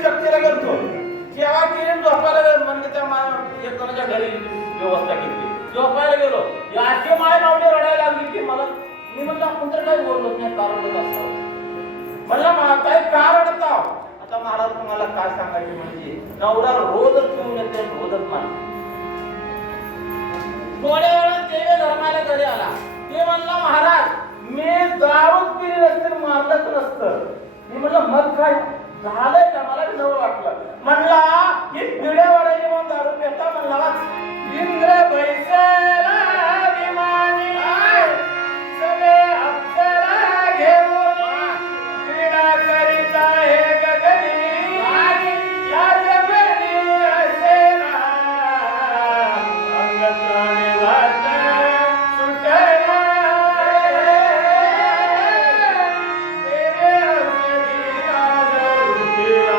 शक्तीला करतो जेव्हा केली झोपायला म्हणजे त्या एक जणाच्या घरी व्यवस्था केली झोपायला गेलो याची माय मावली रडायला लागली की मला मी म्हणलं आपण तर काही बोलत नाही का रडत असतो म्हणलं काय का रडत आहो आता महाराज तुम्हाला काय सांगायचे म्हणजे नवरा रोजच घेऊन येते रोजच मारते थोड्या वेळात देवे धर्माला घरी आला ते म्हणला महाराज मी दारूच पिली नसते मारलंच नसतं मी म्हणलं मग काय झालंय का मला जवळ वाटलं म्हणला की पिढ्या वाढायची म्हणून दारू पिता म्हणला इंद्र बैसेला विमानी सगळे अप्सरा घेऊन क्रीडा करीता हे गगनी या जगनी असेना अंगत्राणे वाट सुटना तेरे औषधी आदरुतिया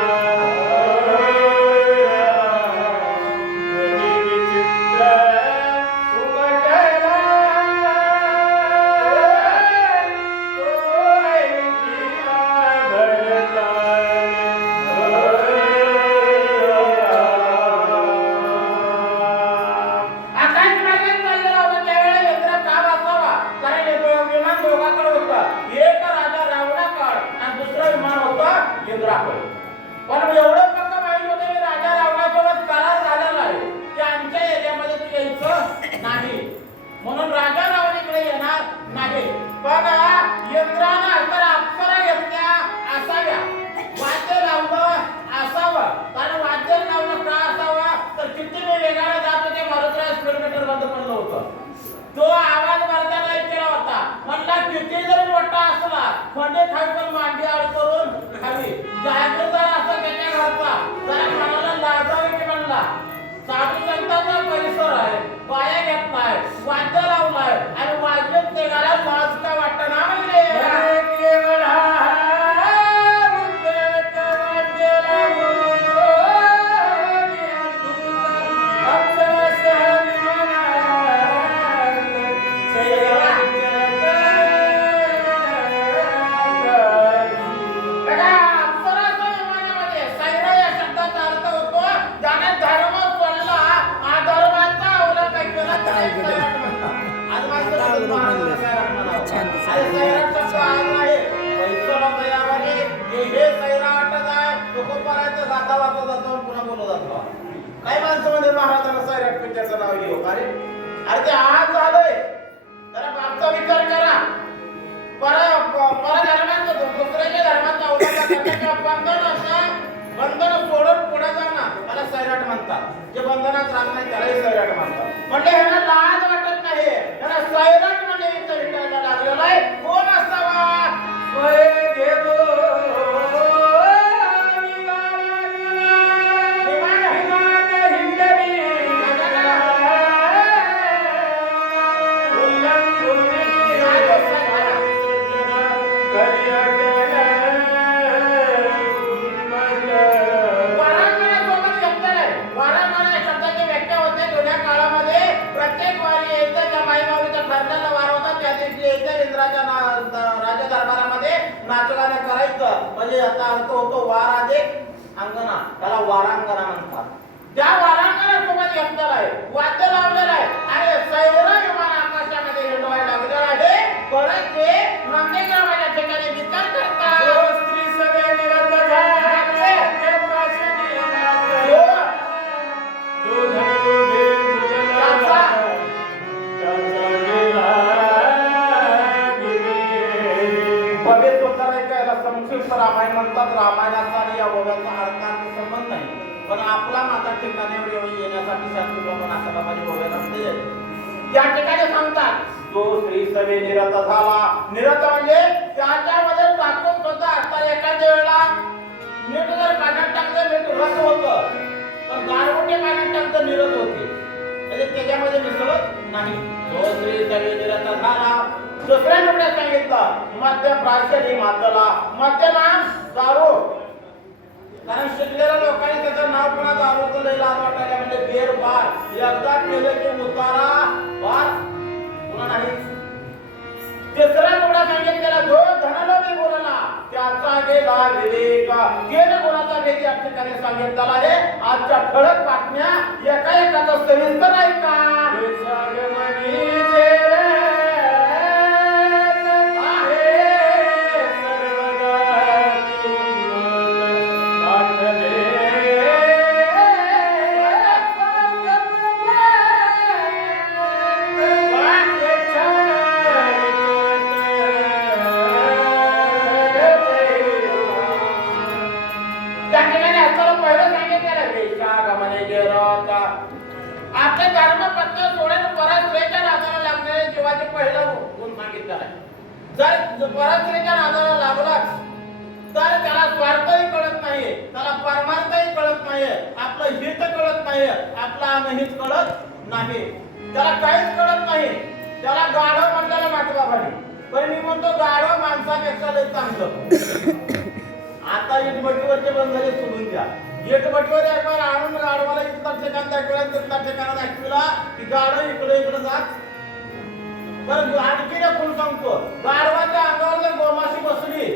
पण एवढं फक्त माहिती होतं की राजा रावणासोबत करार झालेला आहे की आमच्या एरियामध्ये तू यायचं नाही म्हणून राजा रावण इकडे येणार नाही बघा यंत्रानं तर अप्सरा घेतल्या असाव्या वाद्य लावलं असावं कारण वाद्य लावलं का असावं तर किती मी वेगाने जात होते मारुतीला स्पीड मीटर बंद पडलं होतं तो आवाज भरताना केला होता म्हणला किती जरी मोठा असला खंडे खाली पण मांडी आड करून खाली जागीरदार असा त्याच्या घरचा जरा मनाला लाजावे की म्हणला साधू संतांचा परिसर आहे पाया घेतलाय वाद्य लावलाय आणि वाजवत निघाला लाज का वाटत ना म्हणजे केवळ काही माणसं म्हणजे महाराजांना सैराट पिक्चरचं नाव लिहू अरे अरे ते आज झालंय जरा बापचा विचार करा पर धर्मात दुसऱ्याच्या धर्मात बंधन सोडून पुढे जाणार मला सैराट म्हणतात जे बंधनात राहत नाही त्यालाही सैराट म्हणतात म्हणजे ह्यांना लाज वाटत नाही त्यांना सैराट म्हणजे इथं विटायला लागलेला आहे कोण असावा घेतो राजा दरबारामध्ये नाचगाणं करायचं म्हणजे आता अर्थ होतो वारादे अंगणा त्याला वारांगणा म्हणतात त्या वारांगणासोबत घेतलेला आहे वाद्य लावलेलं आहे आणि सैरा विमान आकाशामध्ये हिंडवायला लागलेला आहे परत ते नंदीग्रामाच्या ठिकाणी विचार करतात स्त्री सगळे निरंतर रामायण म्हणतात रामायणाचा आणि या ओव्याचा अर्थाचा संबंध नाही पण आपला माता ठिकाणावर येण्यासाठी शास्त्री लोक नाटका माझी ओव्या नसते या ठिकाणी सांगतात तो स्त्री सभे निरत झाला निरत म्हणजे त्याच्यामध्ये टाकून होता तर एखाद्या वेळेला मीठ जर पाण्यात टाकलं मीठ रस होतं पण गारगोटे पाण्यात टाकलं निरत होते म्हणजे त्याच्यामध्ये मिसळत नाही तो स्त्री सभे निरत झाला दुसऱ्या नंबरात सांगितलं मध्य प्राशनी मातला मध्य नाम दारू कारण शिकलेल्या लोकांनी त्याचं नाव पुन्हा दारूचं लई लाज वाटायला म्हणजे बेर बार एकदा केलं की उतारा बार पुन्हा नाही तिसऱ्या नंबरात सांगितलेला जो धनलोभी बोलला विवेकाचा गेला विवेक केलं कोणाचा भेटी या ठिकाणी सांगितलेला आहे. आजच्या ठळक बातम्या एका एकाचा सविस्तर आहे का आपल्या धर्मपत्नी सोडून परस्त्रीच्या नादाला लागणारे जीवाचे पहिलं गुण सांगितलं आहे. जर परस्त्रीच्या नादाला लागला तर त्याला स्वार्थही कळत नाही, त्याला परमार्थही कळत नाही, आपलं हित कळत नाही, आपला अनहित कळत नाही, त्याला काहीच कळत नाही. त्याला गाढव म्हणल्याला वाटवा भारी, पण मी म्हणतो गाढव माणसापेक्षा लय चांगलं. आता इटभट्टीवरचे बंधारे सोडून द्या. इटभट्टीवर एकबार आणून गाढवाला इथला ठिकाण दाखवला, तिथला ठिकाण दाखवला की गाढव इकडे इकडे जात. पण आणखी कोण सांगतो गाढवाच्या अंगावर जर गोमाशी बसली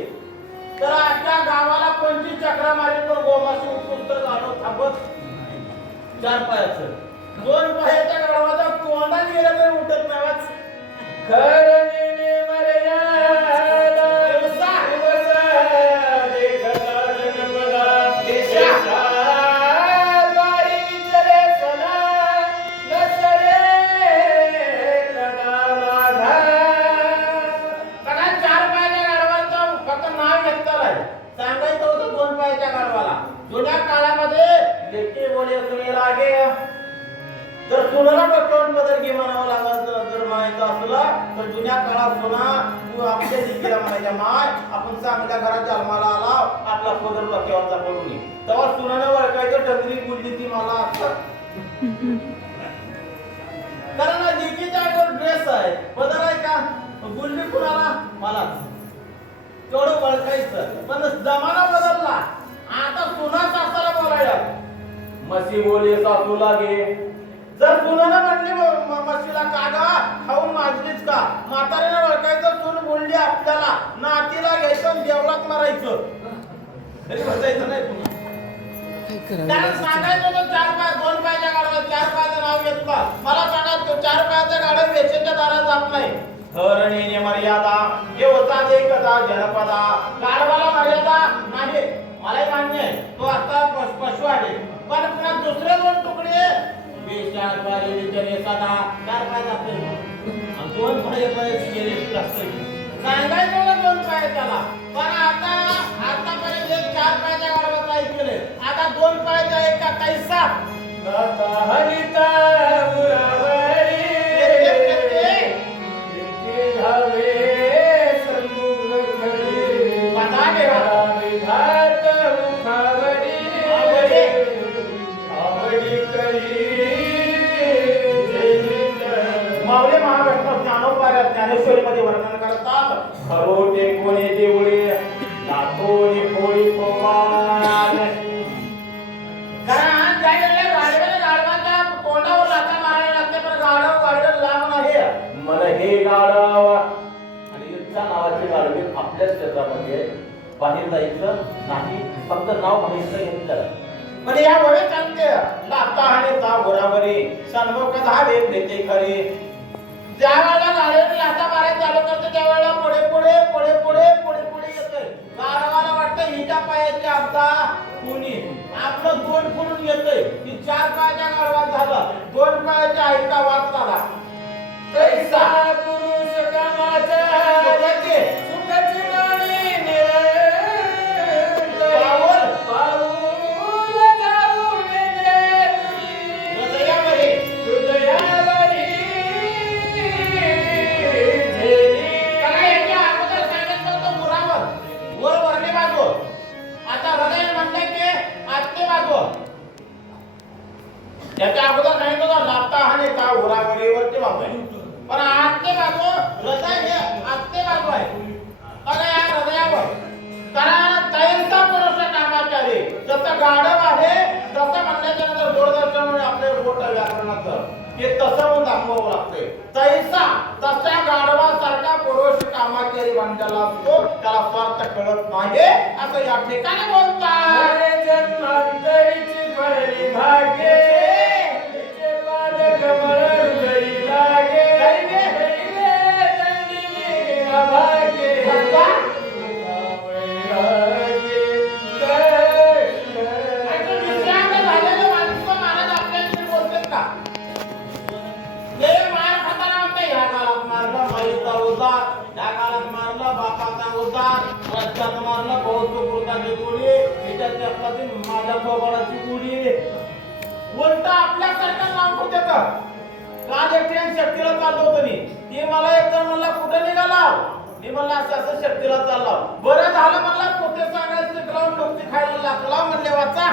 तर अख्ख्या गावाला 25 चक्रा मारी तर गोमाशी उठून तर गाढव थांबत. 4 पायाचं 2 पायाच्या गाढवाचा तोंडात गेलं तरी उठत नाही. खरं मर्यादा सांगायचं होतं 2 पायाच्या गाढवाला. जुन्या काळामध्ये लेके बोले सुने लागे, जर सुनाला डोक्यावर बदल घे म्हणावं लागत जर म्हणायचं असलं तर जुन्या काळात सुना तू आपल्या लेकीला म्हणायच्या माय आपण चांगल्या घरात जन्माला आला आपला पदर डोक्यावरचा पडून ये. तेव्हा सुनाने वळखायचं डंगरी बोलली ती मला असं कारण लेकीच्या अंगावर ड्रेस आहे पदर आहे का बोलली कुणाला मला तेवढं वळखायचं. पण जमाना बदलला, आता सुना सासाला बोलायला मसी बोले सासू लागे. जर सुनानं म्हणली मशीला कागा खाऊन माजलीच का, म्हातारीला ओळखायचं सून बोलली आपल्याला नातीला घ्यायचं देवळात मारायचं तरी बसायचं नाही पुन्हा. त्याला सांगायचं होतं 4 पाय 2 पायाच्या गाडवा 4 पायाचं नाव घेतलं. मला सांगा 4 पायाच्या गाड्या वेचेच्या दारात जात नाही. धरणीने मर्यादा देवता देखता जनपदा. गाढवाला मर्यादा नाही मलाही मान्य आहे, तो आता पशु आहे. पण पुन्हा दुसरे 2 तुकडे वेशाद्वारे विचारे सदा 4 पाय जाते आणि 2 पाय गेले असते. सांगायचं होतं 2 पाय त्याला, पण आतापर्यंत 4 पायाच्या गाढवाचं ऐकले, आता 2 पायाचा एक का कैसा हरिता मुरावरी हवे सन्मुख खडी पदाने विधात मुखावरी आवडी करी मावळे महाराष्ट्र ज्ञानोबा ज्ञानेश्वरीमध्ये वर्णन करतात. खरोटे कोणी देवळे लातोनी कोळी कोवाल. कारण गाढवाच्या तोंडावर लाथा मारायला लागते, पण गाढव लांब नाही. मला हे गाढव आणि युद्धा नावाचे गाढवे आपल्याच क्षेत्रामध्ये बाहेर जायचं नाही, फक्त नाव बाहेरचं घेतलं. पण या वळे चालते लाथा आणि ता घोरावरी सन्मुख धावे देते खरी. ज्या वेळेला गाढवाने लाथा मारायला चालू करते त्यावेळेला पुढे पुढे पुढे पुढे पुढे पुढे येते. गाढवाला वाटतं हिच्या पायाची आपदा कोणी आपलं 2 फुलून येतंय की 4 पायाच्या गाढवात झालं, 2 पायाच्या ऐका वाद झाला. कैसा पुरुष कामाचा सुखाची नाणी पाऊल पाऊल जाऊन दे हृदयावरी हृदयावरी काय याच्या अगोदर सांगितलं होतं मुरावर वर वरली बाजू, आता हृदय म्हणलं की आतली बाजू. याच्या अगोदर सांगितलं होतं लाथा आणि का उरावरी वरती बाजू, पण आतली बाजू हृदय हे आतली बाजू आहे. बघा या हृदयावर कारण तैसा पुरुष कामाचारी जसं गाढव आहे तसं म्हणण्याच्या नंतर दूरदर्शनमुळे आपले बोट व्याकरणाचं हे तसं दाखवावं लागते. तैसा तशा गाढवासारखा पुरुष कामाचे भांड्याला असतो, त्याला स्वार्थ कळत नाही असं या ठिकाणी बोलतात. जन्मांतरीची भरली भाग्ये कमळ हृदयी लागे भाग्ये मारला बहुतेक गोळी माझ्या थोबाडाची गोळी उलट आपल्यासारखं नाव ठेवते का. काल एक ट्रेन शक्तीला चाललो होतो मी, ती मला एकदम म्हणला कुठं निघाला, मी म्हणला असं असं शक्तीला चालला. बरं झालं म्हणला कुठे सांगायचं ग्राउंड नव्हती खायला लागला म्हणले वाचा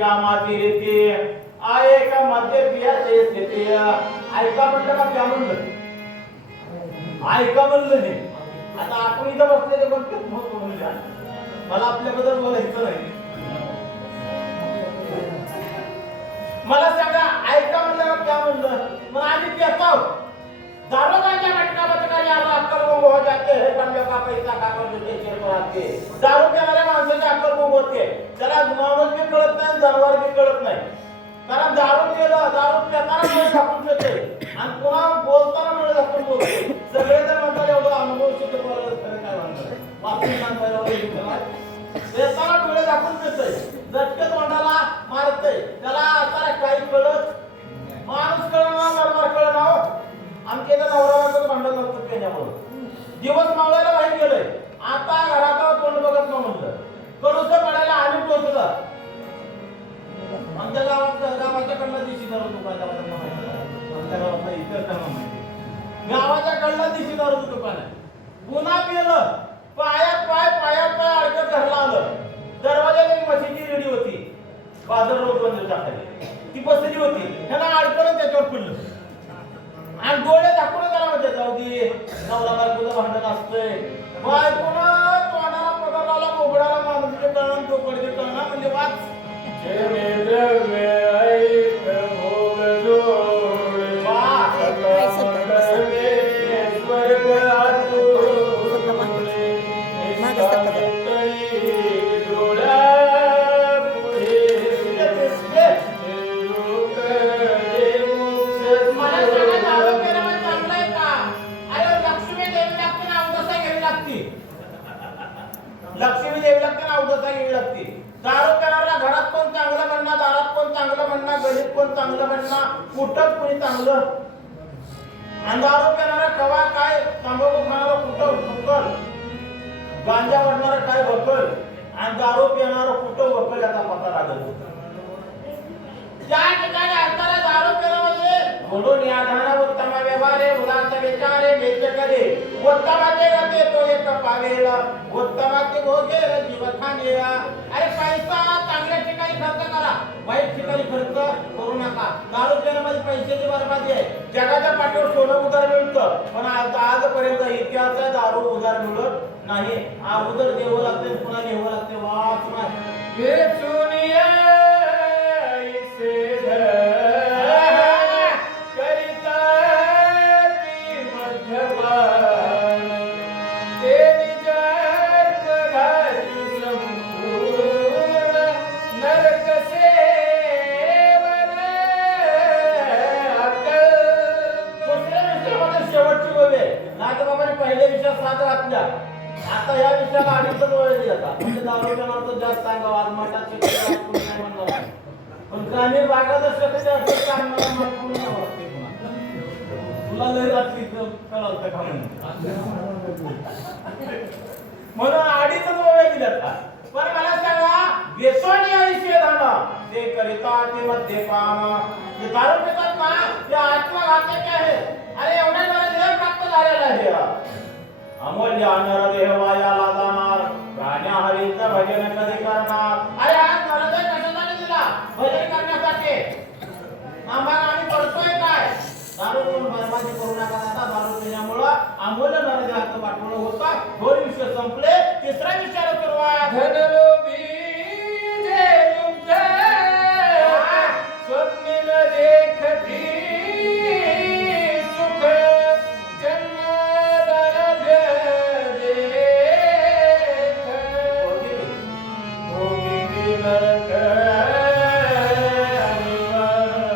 कामाची रीती आहे का मध्य पियाची स्थिती. ऐका म्हटलं का क्या म्हणलं, ऐका म्हणलं नाही. आता आपण इथं बसलेले बोलतो मला आपल्याबद्दल बोलायचं नाही. मला सांगा ऐका म्हणलं का क्या म्हणलं. मग आम्ही पिता दारू गांजा मटका बटका याला अक्कल गुम हो जाते है बंदे का पैसा कागज देते चिरपराते. दारू पिणाऱ्या माणसाची अक्कल गुम होते, त्याला माणूस बी कळत नाही जनावर बी कळत नाही. कारण दारू पिलं दारू पिताना डोळे झाकून पिते आणि पुन्हा बोलताना डोळे झाकून बोलते. सगळे जर म्हणतात एवढं अनुभव सिद्ध बोलायला खरं काय म्हणतात वाचून सांगायला देताना डोळे झाकून पिते, झटके तोंडाला मारते, त्याला आता काही कळत माणूस कळणार बरोबर कळणार. आमच्या इथं नवरा बायकोचं भांडण नव्हतं त्याच्यामुळे दिवस मावळायला बाहेर गेलोय. आता घरात तोंड बघत न म्हणलं कडूस पडायला आम्ही पोहोचलं. आमच्या गावाच्या कडला दिशी दारू दुकान आमच्या गावातला इतर त्यांना माहिती गावाच्या कडला दिशी दारू दुकान आहे. पुन्हा पिलं पायात पाय अडकत घरला आलं. दरवाजात एक म्हशीची रेडी होती, बाजार रोड बंद टाकायची, ती बसली होती, त्याला अडकलं त्याच्यावर पडलं आणि डोळे दाखवून त्याला म्हणजे जाऊ दे नवरा बायकोचं भांडण असतंय. बायकोनं तोंडाला पगाराला बोबडाला माणूसचे कळण चोकडचे कळणं म्हणजे वाच लक्ष्मी देवी लागते ना अवधसा घ्यावी लागते. दारू पिणाऱ्याला घरात कोण चांगलं म्हणणार, दारात कोण चांगलं म्हणणार, गणित कोण चांगलं म्हणणार, कुठंच कोणी चांगलं. आणि दारू पिणारा कवा काय तंबाखू खाणारा कुठं भुकल, गांजा वडणारा काय भकल आणि दारू पिणारा कुठं भकल याचा पता लागत. ज्या ठिकाणी असणारा दारू पिणारे म्हणून या धाना उत्तम व्यवहारे मुलांचा विचारे वेच करे उत्तमाचे गते तो एक पावेला उत्तमाचे भोगे जीव खाणेला. अरे पैसा चांगल्या ठिकाणी खर्च करा, वाईट ठिकाणी खर्च करू नका. दारू पिण्यामध्ये पैशाची बरबादी आहे. जगाच्या पाठीवर सोनं उधार मिळतं पण आजपर्यंत इतिहास आहे दारू उधार मिळत नाही. अगोदर देऊ लागते पुन्हा घेऊ लागते. वाच पहिल्या विषयात साथ घातल्या, आता या विषयाला अडीच वळली जातात. म्हणजे दारू पिणार जास्त सांगावं आज मठात म्हणणार पण ग्रामीण भागात तुला लय रात्री कळवतं का म्हणून अडीच वळ दिल्या. पण मला सांगा व्यसनी आयुष्य झालं ते करिता ते मद्यपान ते दारू पितात ना ते आत्मघातक आहे. अरे एवढ्या जरा प्राप्त झालेलं आहे. अमूल्य नरदेह वायाला जाणार, प्राण्या हरीचं भजन कधी करणार. अरे आज नरदेह कशासाठी दिला? भजन करण्यासाठी. मग आम्ही करतोय काय? दारू पिऊन बरबादी करू नका. आता दारू पिल्यामुळं अमूल्य नरदेहाचं वाटोळं होतं. दोन विषय संपले, तिसऱ्या विषयाला सुरुवात. धनलोभी जे तुमचे स्वप्नील देखती सुख जन्मदर देख भोगी नरक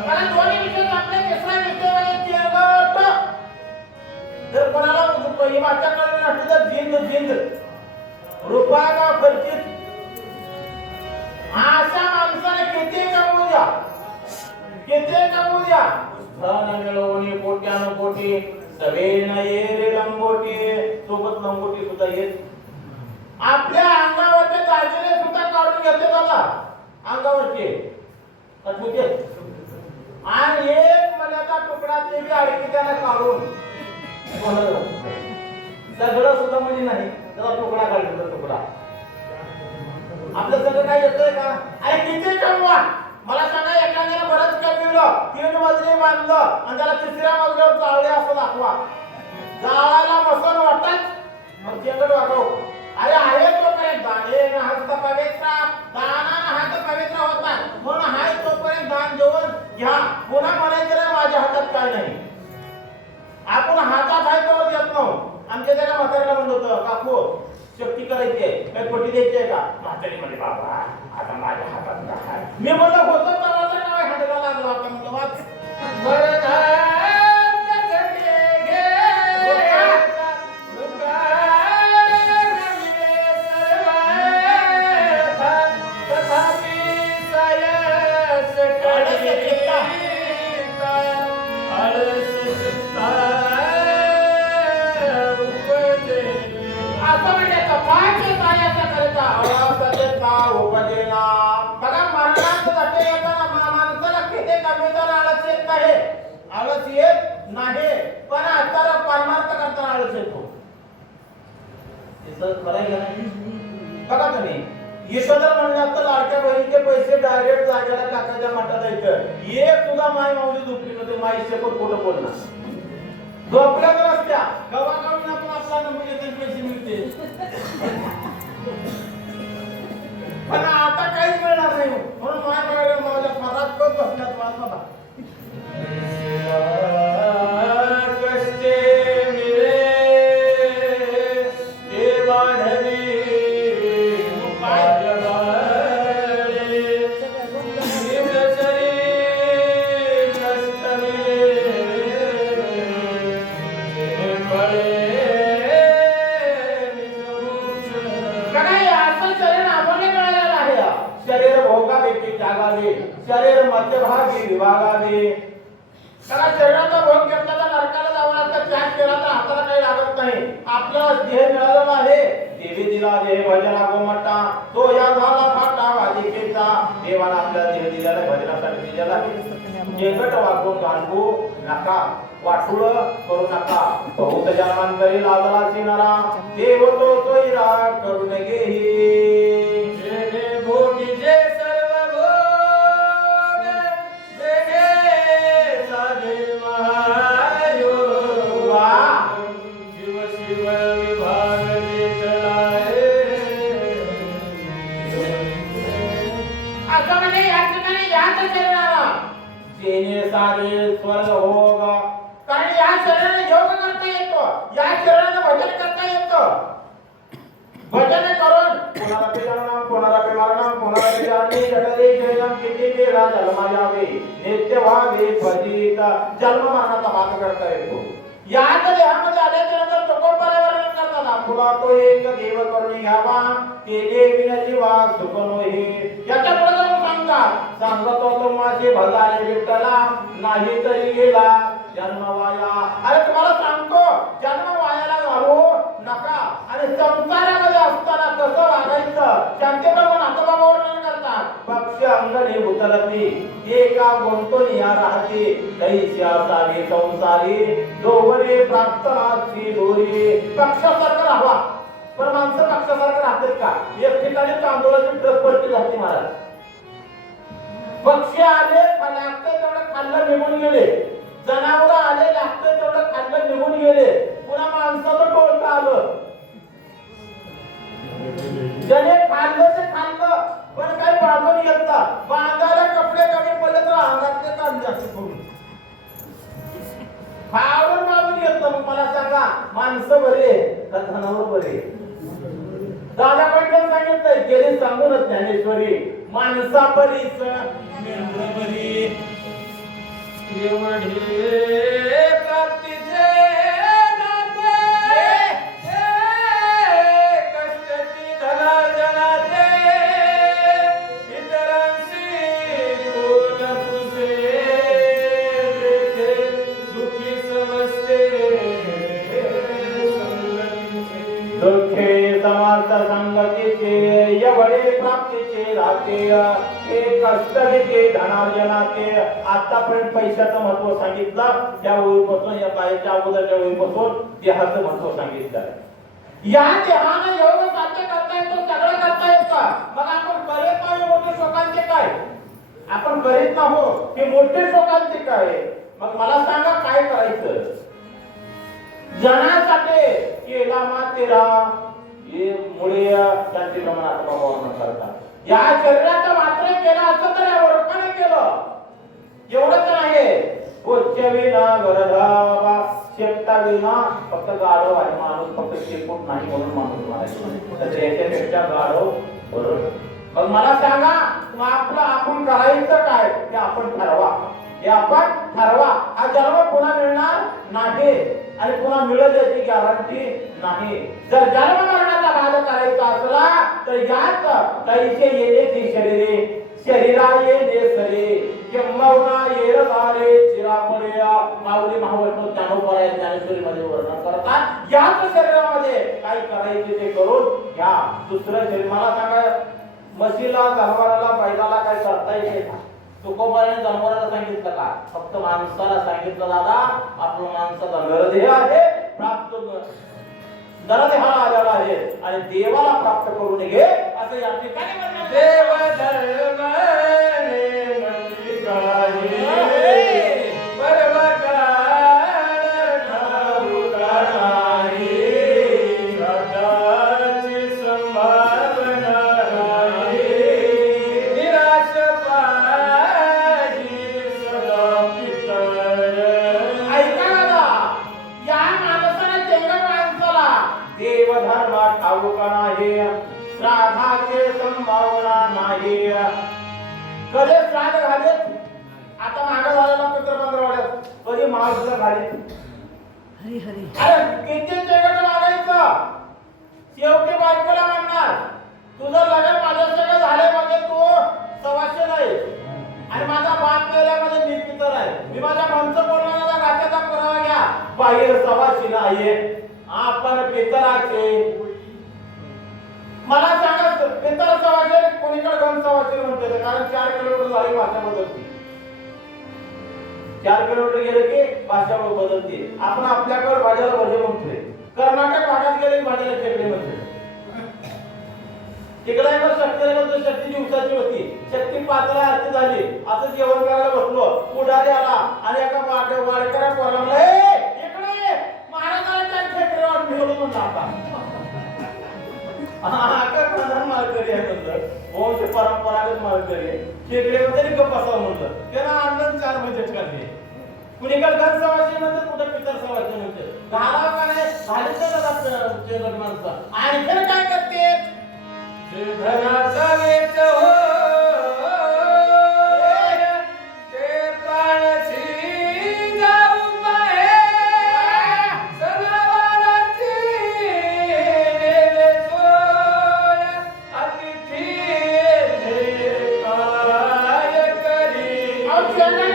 मला दोन्ही विषय संपले, तिसरा विषय चिरगट. जर कोणाला ही वाचा कळली नसली तर जिंद रुपयाला खर्चित अशा माणसाने किती कमवू द्या, धन मिळवणी कोट्यानं कोटी सवेन ये रे लंगोटी. सोबत लंगोटी सुद्धा येत. आपल्या अंगावरचे दागिने सुद्धा काढून घेते दादा, अंगावरचे अद्भुत. आणि एक मल्याचा तुकडा ते बी अडकी त्याला काढून सगळं सुद्धा म्हणजे नाही, त्याला तुकडा काढतो तुकडा. आपलं सगळं काय येतोय का? अरे किती कमवा, मला सांगा. एखाद्याला बरंच कमविलं, 3 मजले बांधलं आणि त्याला तिसऱ्या मजल्यावर जाळले असं दाखवा. जाळायला मसन वाटत मग चेंगट वागव. अरे आहे तोपर्यंत दाने हस्त पवित्र, दानानं हात पवित्र होतात. म्हणून हाय तोपर्यंत दान देऊन घ्या. पुन्हा म्हणायचं नाही माझ्या हातात काय नाही. आपण हातात आहे तोवर देत नव्हतो. आमच्या त्या म्हाताऱ्याला म्हणत होतं, काकू शक्ती करायची आहे, काही पट्टी द्यायची आहे का? म्हातारी म्हणजे बाबा आता माझ्या हातात काय. मी म्हणलं होतं तवाचं नाव हाताला लागला होता. म्हणलं वाच आळस येत नाही, पण आता परमार्थ करताना आळस येतो. बघा तुम्ही यशोधर म्हणण्यात तर लाडक्या बहिणीचे पैसे डायरेक्ट जागेला टाकायच्या मठात जायचं. एक सुद्धा माय माऊली झोपली नव्हती. माईचे पण खोटं बोलणार. झोपल्या तर असत्या गव्हाकडून आपण आपला नंबर येते, पैसे मिळते. पण आता काहीच मिळणार नाही. म्हणून माय माझ्या मनात कप बसण्यात मला कष्टे मिळे देवाढवी उपाय बाळे निवसरी कष्ट मिळे फळे काय असं शरीर आम्हाला मिळालेलं आहे. शरीर भोगावे की त्यागावे, शरीर मध्यभागी विभागावे. त्याला शरीराचा भोग घेतला तर नरकाला जावं लागतं. त्याग केला तर हाताला काही लागत नाही. आपला देह मिळालेला आहे. देवी दिला देह भजना गोमटा, तो या झाला फाटा वादिकेचा. देवाला आपल्याला देह दिलेला भजनासाठी दिलेला आहे. जेकट वागून घालवू नका, वाटुळ करू नका. बहुत जन्मांतरी लाजला सिनरा, देव तो सोयरा करून घेही. जेणे भोगी जे सर्व भोग जेणे साधे महायोग जीव शिव विभाग देतलाय. असं म्हणजे या ठिकाणी याच शरीराला जेणे साधे स्वर्ग भोग, कारण या शरीराने योग करता येतो, या शरीराने भजन करता येतं. भजन करून कोणाला पिजानाम, कोणाला पिमारनाम, कोणाला पिजानी जडले जयनाम किती वेळा जन्मा यावे, नित्य व्हावे फजित. जन्म मरणाचा भाग करता येतो. याच देहामध्ये आल्यानंतर चकोपरावर करतात. फुला तो एक देव करून घ्यावा, केले विन जीवा सुख नोही. याच्या पुढे जाऊन सांगतात, सांगतो तुम्हाचे भजाले विठ्ठला, नाही तरी गेला जन्म वाया. अरे तुम्हाला सांगतो, जन्म वायाला घालू नका. आणि संसारामध्ये असताना कसं वागायचं शांतीप्रमाणे हातभावावर वर्णन करतात. पक्ष अंगणी उतरती ते का गुंतून या राहते दैस्या सारी संसारी दोघे प्रार्थनाची दोरी. पक्षासारखं राहावा पण माणसं पक्षासारखं राहतात का? एक ठिकाणी तांदूळाची ट्रक पलटी झाली महाराज. पक्षी आले लागतं तेवढं खाल्लं निघून गेले, जनावर आले लागतं तेवढं खाल्लं निघून गेले, पुन्हा माणसाचं टोळकं आलं. ज्याने खाल्लं ते खाल्लं पण काही बांधून येत ना, बांधायला कपडे कमी पडले तर अंगातले काम जास्त करून खाऊन बांधून येत. मग मला सांगा माणसं बरे का जनावर बरे? दादा पटकन सांगितलंय गेले सांगूनच ज्ञानेश्वरी माणसा परीच मेंढर बरी. एवढे प्राप्तीचे नाते कष्टाची धनार्जनाचे इतरांशी कोण पुसे देखे दुःखी समजते संगतीचे. दुःखे समार्थ संगतीचे एवढे प्राप्तीचे राहते हे कष्टाचे धनार्जनाचे. आतापर्यंत पैशाचं महत्व सांगितलं, त्या वेळीपासून या बाईच्या अगोदरच्या वेळीपासून देहाचं महत्व सांगितलं. या देहाने योग साध्य करता येतो, सगळं करता येतं. मग आपण करीत नाही मोठे शोकांचे काय? आपण करीत नाहो हे मोठे शोकांचे काय? मग मला सांगा काय करायचं? जनासाठी केला मातेरा हे मुळे त्यांचे प्रमाण आत्मभावना करतात. या शरीराचं मात्र केलं असं तर या ओळखाने केलं एवढंच नाही. विना गरधावा शेपटा विना फक्त गाढव आहे माणूस, फक्त शेपूट नाही म्हणून माणूस म्हणायचं. तर याच्यापेक्षा गाढव बरोबर. मग मला सांगा आपलं आपण करायचं काय ते आपण ठरवा. हे आपण ठरवा. हा जन्म पुन्हा मिळणार नाही आणि पुन्हा मिळेल याची गॅरंटी नाही. जर जन्म मरणाचा भाग करायचा असला तर यात कैसे येणे ती शरीरे शरीरा येणे सरे किंबहुना येर झाले चिरापड्या. माऊली महावैष्णव ज्ञानोबराय ज्ञानेश्वरीमध्ये वर्णन करतात. याच शरीरामध्ये काय करायचे ते करून घ्या. दुसरं शरीर मला सांगा म्हशीला जनावराला बैलाला काय करता येते का? तुकोबाने जनावराला सांगितलं का? फक्त माणसाला सांगितलं दादा आपलं माणसाचा नरदेह आहे प्राप्त नरदेहाला आलेला आहे आणि देवाला प्राप्त करून घे असं या ठिकाणी म्हणतात. देव धर्म श्राद्धाचे संभावना नाही. कधी श्राद्ध घालेत आता मागं झालेला पित्र पंधरवड्यात कधी महाराष्ट्र घालेत. अरे किती जगत मागायचं शेवटी बायकोला म्हणणार तुझं लग्न माझ्या सगळं झालंय म्हणजे तू सवाशे नाही आणि माझा बाप गेल्यामध्ये मी पितर आहे. मी माझ्या माणसं बोलण्याचा घात्याचा पुरावा घ्या. बाहेर सवाशी नाहीये आपण पितराचे. मला सांगा पितर सवाशे कोणीकडे गण सवाशे म्हणते कारण 4 किलोमीटर झाली भाषा बदलते. 4 किलोमीटर गेले की भाषा बदलते. आपण आपल्याकडे भाज्याला भजे म्हणतोय, कर्नाटक भागात गेले की भाज्याला खेकडे म्हणतोय. तिकडे शक्ती म्हणतो शक्ती दिवसाची होती, शक्ती 5ला आरती झाली असं जेवण करायला बसलो पुढारी आला आणि एका वाडकऱ्या पोराला म्हणला इकडे महाराजाला त्या खेकड्यावर ठेवलं म्हणून आता मालकरी आहे म्हणलं वंश परंपरागत मालकरी खेकड्यामध्ये गप्प असावं म्हणलं त्याला आणलं 4 महिने काढले. कुणीकडे घन सवाशी म्हणतात कुठे पितर सवाशी म्हणतात. घालावं का नाही घालीच माणसं आणि काय करते धनाचा वेच हो ते प्राणाची जाऊ पाहे सगळ्याची नेले सोय अतिथी काय करी. माणसाने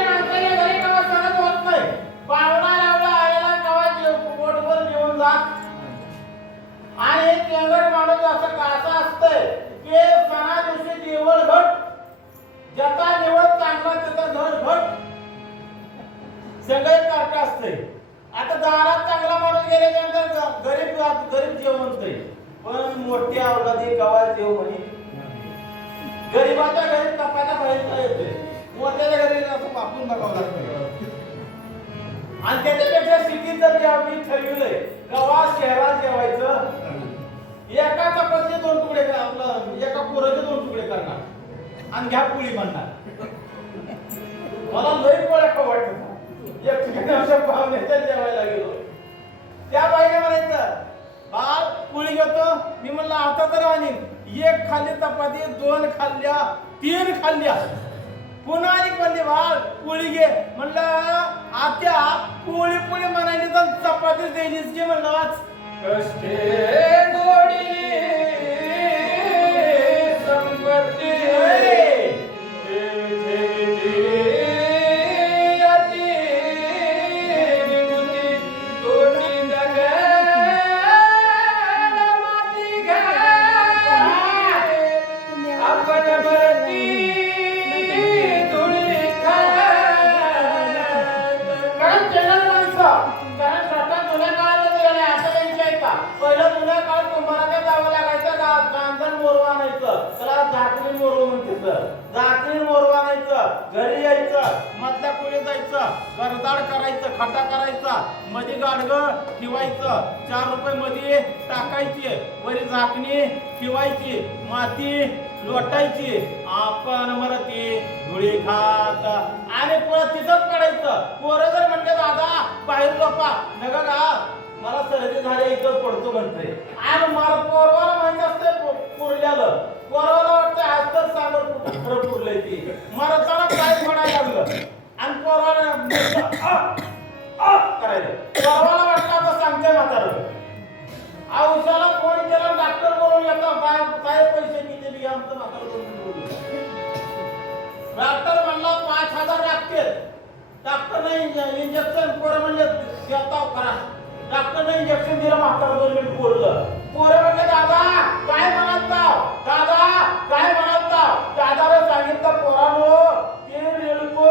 घरी कवा सणच होत नाही. पाहुणा लावला आलेला कवा पोटभर जेवून जात आणि तेंगड माणूस असं असतंय की सणा दिवशी असतंय. आता दारात चांगला माणूस गेल्यानंतर गरीब गरीब जेवण असतंय. पण मोठी अवलादी गावात जेव म्हणे. गरीबाच्या घरी कपाटा बाहेर येते, मोठ्याच्या घरी असं वापरून बघावं लागतं. आणि त्याच्यापेक्षा सिटीत जर जेवणी ठरविलंय गावात शहरात जेवायचं, एका चपातीचे 2 तुकडे आपलं एका पोराचे 2 तुकडे करणार आणि घ्या पोळी म्हणणार. मला लई पोळ्या खाऊ वाटत. एक ठिकाणी पाहुण्याच्या जेवायला गेलो, त्या बाईने म्हणायचं बाळ पोळी घेतो. मी म्हणलं आता तर आणीन. 1 खाल्ली चपाती, 2 खाल्ल्या, 3 खाल्ल्या. पुन्हा आणि म्हणली बाळ पोळी घे. म्हणलं आत्या पोळी पोळी म्हणाली तर चपाती द्यायलीच घे म्हणलं. आज कष्टे गोडी संपत्ती पहिलं जुन्या काळात कुंभाराच्या जावं लागायचं, गांजण मोरवा आणायचं, त्याला झाकणी मोरव म्हणते. झाकणी मोरवा आणायचं, घरी यायचं, मधल्या पुढे जायचं, गरदाड करायचं, खटा करायचा, मध्ये गाडगं ठेवायचं, 4 रुपये मध्ये टाकायचे, वरी झाकणी ठेवायची, माती लोटायची, आपण मरती धुळी खात आणि परत तिथंच पडायचं. पोरं जर म्हणते दादा बाहेर झोपा नका का मला सर्दी झाली इथं पडतो म्हणते. आणि मला पोरवाला माहिती असते पुरल्यालं, पोरवाला वाटतं आज तर सांगर कुठं खरं पुरलंय ती मरताना काय पडायला लागलं आणि पोरवाला करायचं. पोरवाला वाटतं आता सांगते म्हातारं. औषधाला फोन केला, डॉक्टर बोलून येतो काय पैसे किती बी आमचं म्हातारं बोलून. डॉक्टर म्हणला 5,000 लागतील. डॉक्टरने इंजेक्शन पोरं म्हणले देताव करा. डॉक्टरने इंजेक्शन दिलं, म्हातारं 2 मिनिट बोललं. पोरं म्हणले दादा काय म्हणालताव, दादा काय म्हणालताव. दादाला सांगितलं पोरानो ते रेलको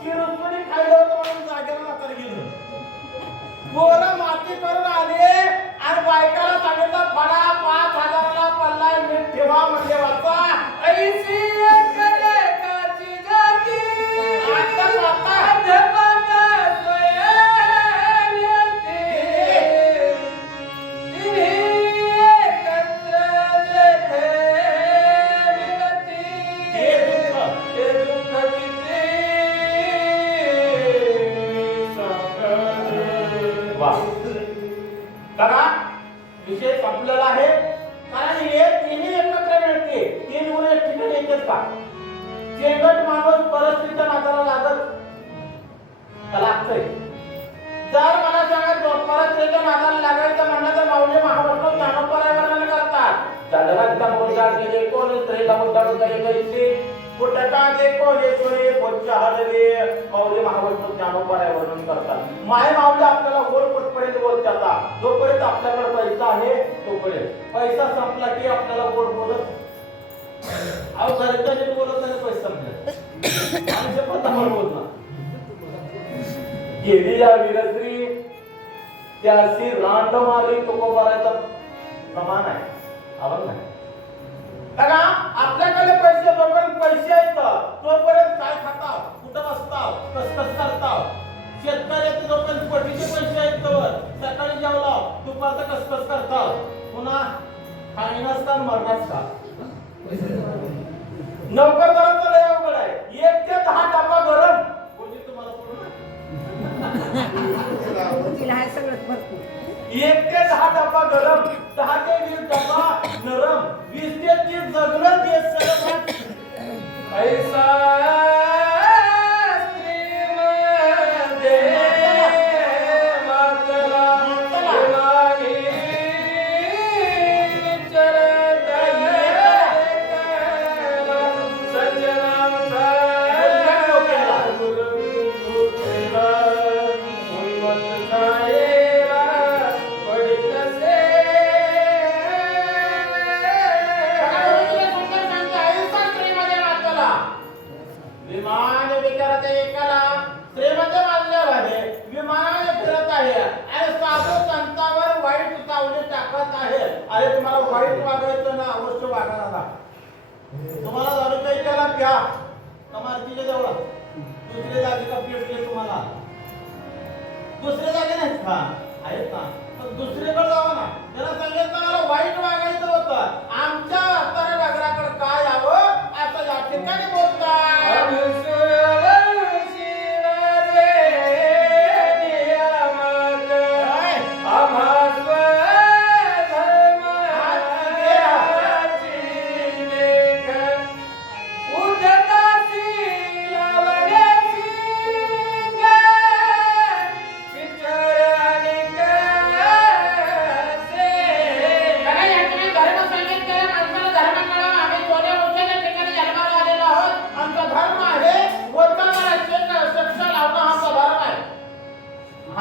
ती रुसुनी खायला होतं म्हणून जागेला म्हातारं गेलं. पोरं माती करून आले आणि बायकाला सांगितलं फडा 5,000ला पल्ला मीठ ठेवा म्हणजे वाचा ऐशी करे काची जाती आता आता जपाता स्वयंती तिन्ही एकत्र जेथे मिळती हे दुःख किती बघा विषय संपलेला आहे. कारण हे तिन्ही एकत्र मिळते. 3 गुण एक ठिकाणी येतात का. चेंगट माणूस परिस्थितीच्या नादाला लागतंय. जर मला सांगा परिस्थितीच्या नादाला लागायचं म्हणलं तर माऊली महावस्त्र ज्ञानोपराय वर्णन करतात. चंद्राच्या मुद्दा गेले कोण स्त्रीला मुद्दा कैसे कुटका दे कोणेश्वरी पोच्चा हलवे माऊली महावस्त्र ज्ञानोपराय वर्णन करतात. माय माऊली आपल्याला गोड कुठपर्यंत बोलतात. जोपर्यंत आपल्याकडे पैसा आहे तोपर्यंत. पैसा संपला की आपल्याला गोड बोलत अहो घरच्या नीट बोलत नाही पैसा मिळत आणि ते पण समोर बोलत ना. गेली या विरश्री त्याशी रांड मारी तो करायचा समान आहे. आवड नाही बघा आपल्याकडे पैसे जोपर्यंत पैसे आहेत तोपर्यंत काय खाताव, कुठं बसताव, कसकस करताव. शेतकऱ्याचे जोपर्यंत पटीचे पैसे आहेत तोवर सकाळी जेवलाव दुपारचं कसकस करताव. पुन्हा खाणीनाच का मरणाच का. नोकरदाराचं लय अवघड आहे. 1 ते 10 डबा गरम कोणी तुम्हाला सगळं भरपूर 1 ते 10 डबा गरम, 10 ते 20 डबा नरम, 20 ते 30 जगलं ते सगळं ऐसा श्रीमदे मातला विलाही चरण सज्जनांचा गुरुकेला उन्मत छायेला पडितसे विमान विचारते एकाला श्रीमंत मानले विमान आहे आणि साधू संतांवर वाईट चावली टाकत आहे. अरे तुम्हाला वाईट वागायचं ना, अवश्य वागा दादा. तुम्हाला दारू प्यायला प्या कमारतीच्या जवळ दुसरे जागी का पेटले तुम्हाला दुसरे जागे नाहीत का आहेत ना, पण दुसरीकडे जावा ना. त्याला सांगितलं मला वाईट वागायचं होतं, आमच्या हाताने नगराकडे काय यावं असं या ठिकाणी बोलतात.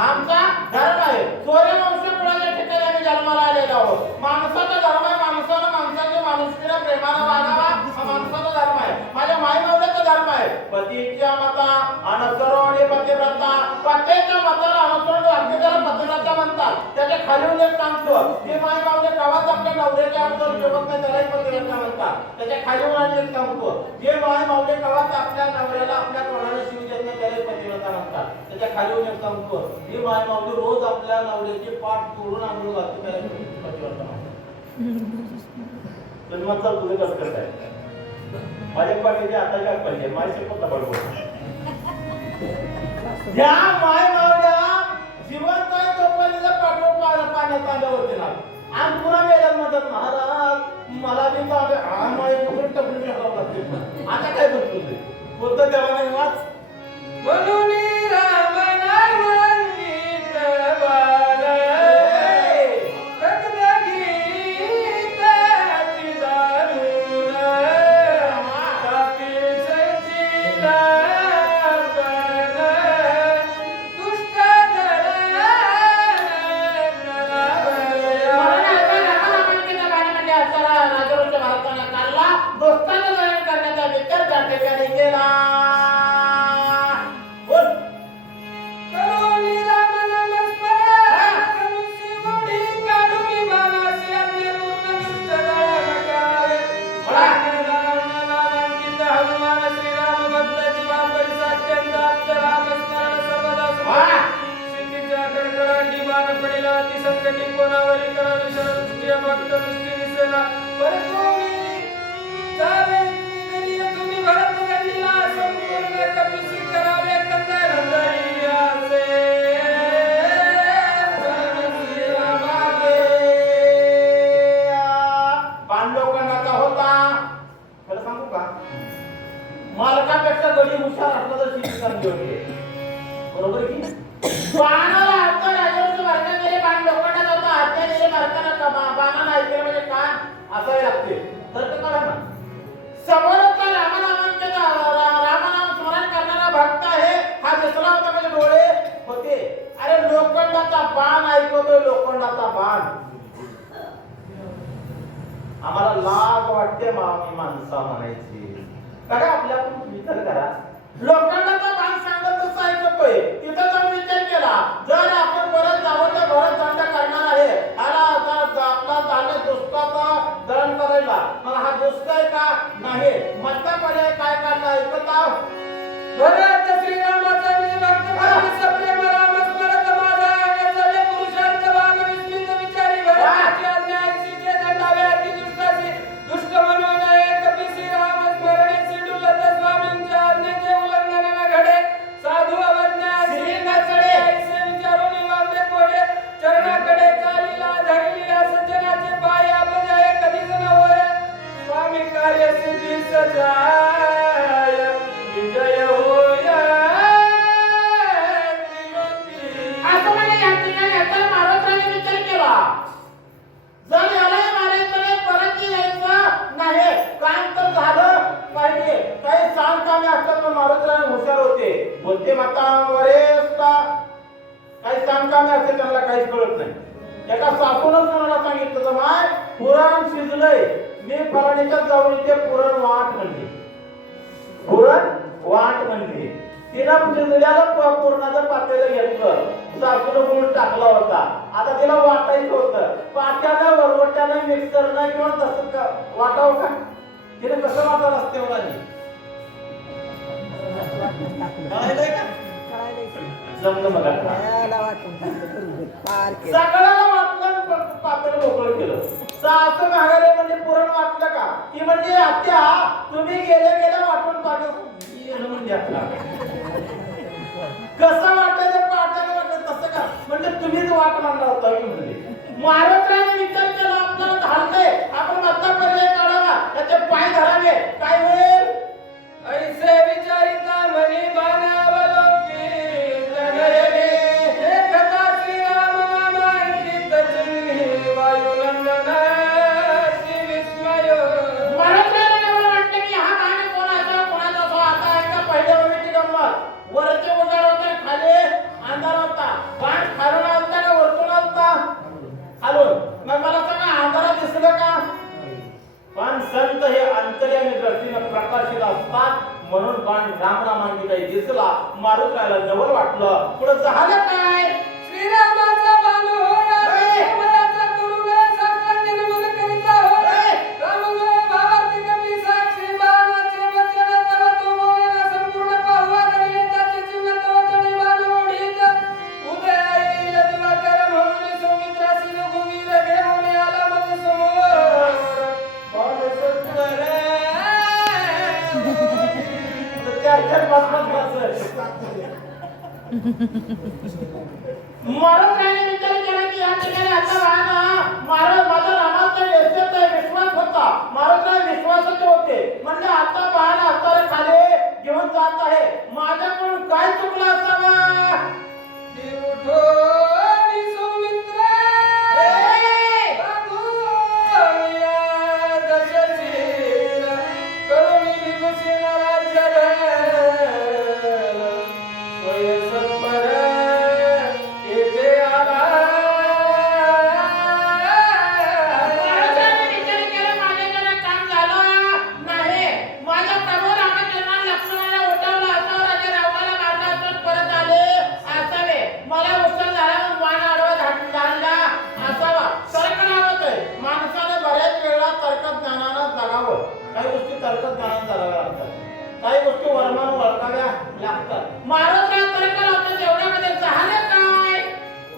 आमचा धर्म आहे. सूर्यवंश कुळाच्या ठिकाणी आम्ही जन्माला आलेलो आहोत. माणसाचा धर्म आहे, माणसानं माणसाच्या माणुसकीला प्रेमानं वागावा हा माणसाचा धर्म आहे. माझ्या मायबापाचा धर्म आहे. पतीच्या मता अनुसरण पतिव्रता, पतीच्या मताला अनुसरण अगदी त्याला पतिव्रता म्हणतात. त्याच्या खालीवर एक सांगतो की मायबापाने कवाच आपल्या नवऱ्याच्या अनुसरण ठेवत नाही त्यालाही पतिव्रता म्हणतात. त्याच्या खालीवर आणि एक सांगतो जे मायबापाने कवाच आपल्या नवऱ्याला आपल्या तोंडाने शिव देत नाही त्यालाही पतिव्रता म्हणतात. त्याच्या खालीवर एक सांगतो ही मायबापाने रोज आपल्या नवऱ्याची पाठ तोडून आंघोळ घालते त्याला पतिव्रता म्हणतात. जन्माचा तुझे कसं करताय माझ्या पाठीचे आताच्या पाहिजे माझ्या शिकवता बरोबर या माय मावल्या जिवंत आहे तोपर्यंत पाठवून पाण्यात आलं होते ना. आणि पुन्हा वेळेला म्हणतात महाराज मला बी हा माय कुठून टपून टाकावं लागते. आता काय बोलतो ते बोलतो तेव्हा नाही वाच म्हणून राम नाम गीत बाळ मालकापेक्षा गडी हुशार असला तर शेती चांगली होते. बरोबर की बाणाला अर्थ राजाचे भारतात गेले बाण लोखंडात होता हत्या दिले भारताला बाणाला ऐकलं म्हणजे कान असावे लागते. तर ते कळलं ना समोरचा रामनाम स्मरण करणारा भक्त आहे हा दिसला होता म्हणजे डोळे होते. अरे लोखंडाचा बाण ऐकतोय लोखंडाचा बाण. आम्हाला लाज वाटते मामी माणसा म्हणायची बघा आपल्या विचार करा. लोखंडाचा बाण सांगत तसं ऐकतोय तिथं जाऊन विचार केला जर आपण परत जावं तर भरत दंड करणार आहे आपला झाले दुष्टाचा दंड करायला मला हा दुष्ट आहे का नाही मधला पर्याय काय काढला ऐकता भरत श्रीरामाचा भक्त प्रेम राम स्मरत माझा आगले पुरुषार्थ भाग विस्मित विचारी भरताची आज्ञा ऐकते दंडावे अति दुष्टाची दुष्ट म्हणून कपी श्रीराम स्मरणे डुलत स्वामींच्या आज्ञेचे उल्लंघन न घडे साधू अवज्ञा श्री नचडे ऐसे विचारून वांदे पोडे चरणाकडे चालीला धरलीला सज्जनाचे पाय अभजाय कधीच न होय स्वामी कार्य सिद्धी सजाय विजय होय असं म्हणजे या ठिकाणी आता महाराजांनी विचार केला जर यालाही मारायचं परत यायचं नाही काम तर झालं पाहिजे. काही सांग कामे असतात पण महाराजांनी हुशार होते बोलते माता वरेस्ता काही सांग कामे असते त्यांना काहीच कळत नाही. एका सासूनच कोणाला सांगितलं तर माय पुरण शिजलंय मी फलाणीच्या जाऊन इथे पुरण वाट म्हणली पुरण वाट म्हणली तिला शिजल्याला पुरणाचं पातेलं घेतलं सासूला गुळ टाकला होता. आता तिला वाटायचं होतं. पाट्यानं वरवट्यानं मिक्सरनं किंवा तसं वाटावं का? तिने कसं वाटावं रस्त्यावर आली? कळायलंय का? जमलं मला. सगळ्याला वाटलं पातळ मोकळं केलं. सासू माघारे म्हणजे पुरण वाटलं का? ती म्हणजे आत्या तुम्ही गेल्या गेल्या वाटून पाठवून म्हणजे कसं वाटायचं पाट्याला वाटायचं तसं का? म्हणजे तुम्हीच वाट मांडला होता की म्हणजे महाराष्ट्राने विचार केला आपल्याला धाडलंय आपण मधला पर्याय काढावा त्याचे पाय धरावे काय होईल? ऐसे विचारिता मनी बनावलोकी जनयने देखता श्रीराम नामांकित चिन्हे वायुनंदनाची विस्मय. महाराष्ट्राला एवढं वाटलं की हा बाण कोणाचा कोणाचा असा आता ऐका पहिल्या वेळेची गंमत वरचे उजाड होते खाली अंधार होता बाण खालून आलता का वरतून आलता? खालून. मग मला सांगा अंधारात दिसलं का? पण संत हे अंतर्यामी दृष्टीनं प्रकाशित असतात म्हणून बाण रामनामांनी काही दिसला मारुतीला जवळ वाटलं. पुढे झालं काय? श्रीरामाचा बाण होय रामाचा करुणे साकार निर्मल करिता होय राममय भावार्थ कमली साक्षी बाणाचे वचन तव तो मोयना संपूर्ण पाहुवा नविताचे चिन्ह तव चढी बाण ओढीत उदय येईल दिवाकर म्हणून सौमित्रासी रघुवीर घेऊन आला मज समोर बाण सत्वर त्याच्यात बस महाराष्ट्राने विचार केला की या ठिकाणी आता बाण महाराज माझा रामाचा यशाचा विश्वास होता. महाराष्ट्राला विश्वासाचे होते म्हणजे आता बाण हाताला खाली घेऊन जात आहे. माझ्याकडून काय चुकलं असावा? की उठो नि सौमित्र बागुया दशशील करुणी विभूषण राज्य स्वय संपर येथे आला. महाराष्ट्राने विचार केला माझ्याकडे काम झालं नाही. माझ्या प्रभू रामचंद्राने लक्ष्मणाला उठवलं असावं राजा रावणाला मारला असून परत आले असावे. मला उत्सव झाल्यावर बाण आडवा झाडला असावा. तर्क लावतोय माणसाने बऱ्याच वेळा तर्कज्ञानानं जगावं. काही गोष्टी तर्कज्ञानानं जगाव्या लागतात. काही गोष्टी वर्मानं ओळखाव्या लागतात. महाराष्ट्रात तर्क लावतात एवढ्यामध्ये झालं काय?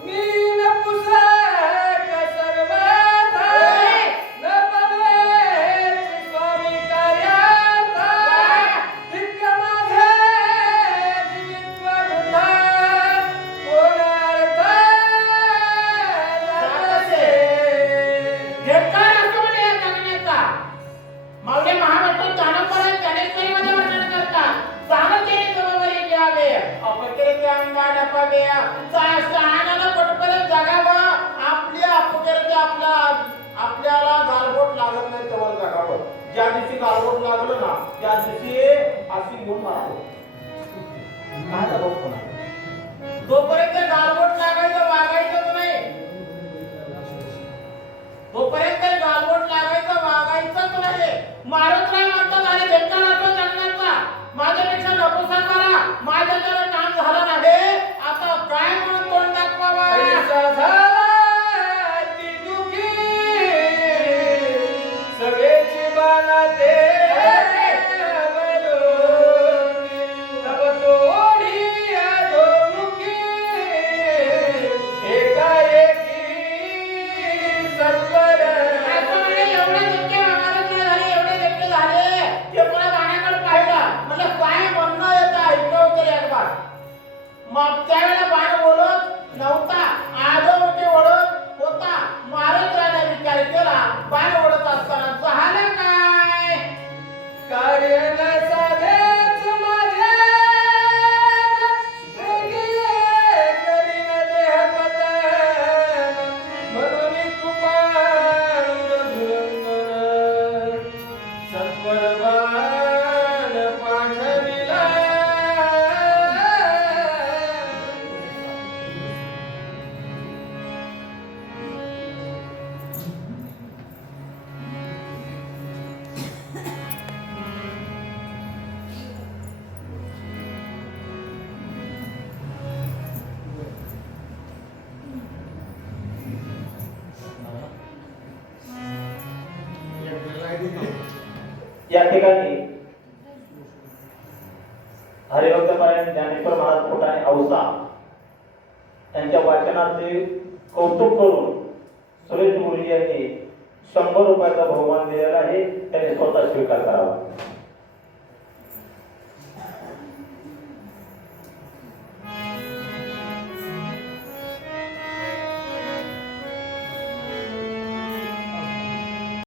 मीन पुस्तक सर्वथा न पडवेची स्वामी कार्यार्थ धिक्क माझे जीवित्व वृथा कोणार्थ जातसे. धिक्कार असतो म्हणे या जगण्याचा. माऊली महाराष्ट्रात ज्ञानोबा ज्ञानेश्वरीमध्ये वर्णन करतात. सानतेने जबाबदारी घ्यावे अपकिरते अंगाने पावे सहानाला पटपट जगावं. आपल्या अपकिरते आपल्याला गालबोट लागत नाही तेव्हा जगावं. ज्या दिवशी गालबोट लागलं ना त्या दिवशी अशी घेऊन मारावं. काय झालं पुन्हा? जोपर्यंत गालबोट लागायचं वागायचंच नाही तोपर्यंत गालबोट लागायचं वागायचंच नाही. महाराष्ट्राला म्हणतात आणि धिक्कार असतो जगण्याचा. माझ्यापेक्षा नकोसा करा माझ्याकडे काम झालं नाही आता काय म्हणून तोंड दाखवावा? ऐसा झाला ती दुखी सगळेची बाणा ते तब तोडी अधोमुखी एकाएकी सत्वर. असं म्हणे एवढे धक्के महाराष्ट्र झाले एवढे धक्के झाले ते पुन्हा बाणाकडे पाहिलं म्हणजे काय म्हणणं येतं ऐकव तरी एक बार. मग त्यावेळेला बाण बोलत नव्हता आजोमुखी ओढत होता. महाराष्ट्राने विचार केला बाण ओढत असताना झालं काय? कार्य न साधेच माझे करीन देहपतन म्हणून कृपाळू रघुनंदन सत्वरवान पाठविला हरिभक्तपरायण ज्ञानेश्वर महाराज पोटाने औसा यांच्या वाचनाचे कौतुक करून सुरेश मुरली यांनी 100 रुपयाचा बहुमान दिलेला आहे, त्यांनी स्वतः स्वीकार करावा.